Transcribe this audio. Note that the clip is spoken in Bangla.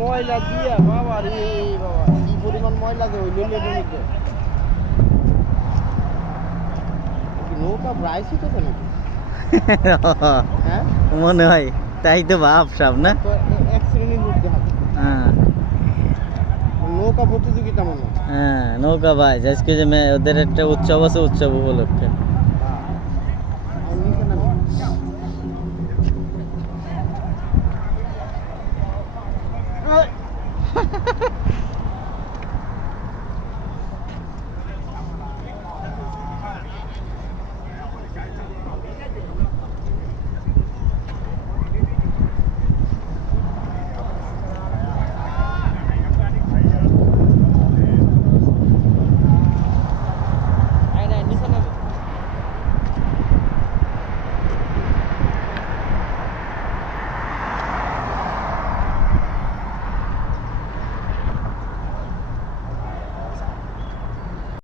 ময়লা দিয়া বাবা রে বাবা, কি পরিমাণ ময়লা যে হইল নদীতে। নৌকা প্রাইসই তো নাকি? হ্যাঁ মনে হয় তাই তো ভাব সব না। এক শ্রেণীর লোক দেখা হ্যাঁ নৌকা প্রতিযোগিতা মনে হয়। হ্যাঁ নৌকা ভাই আজকে যে ওদের একটা উৎসব আছে, উৎসব উপলক্ষে।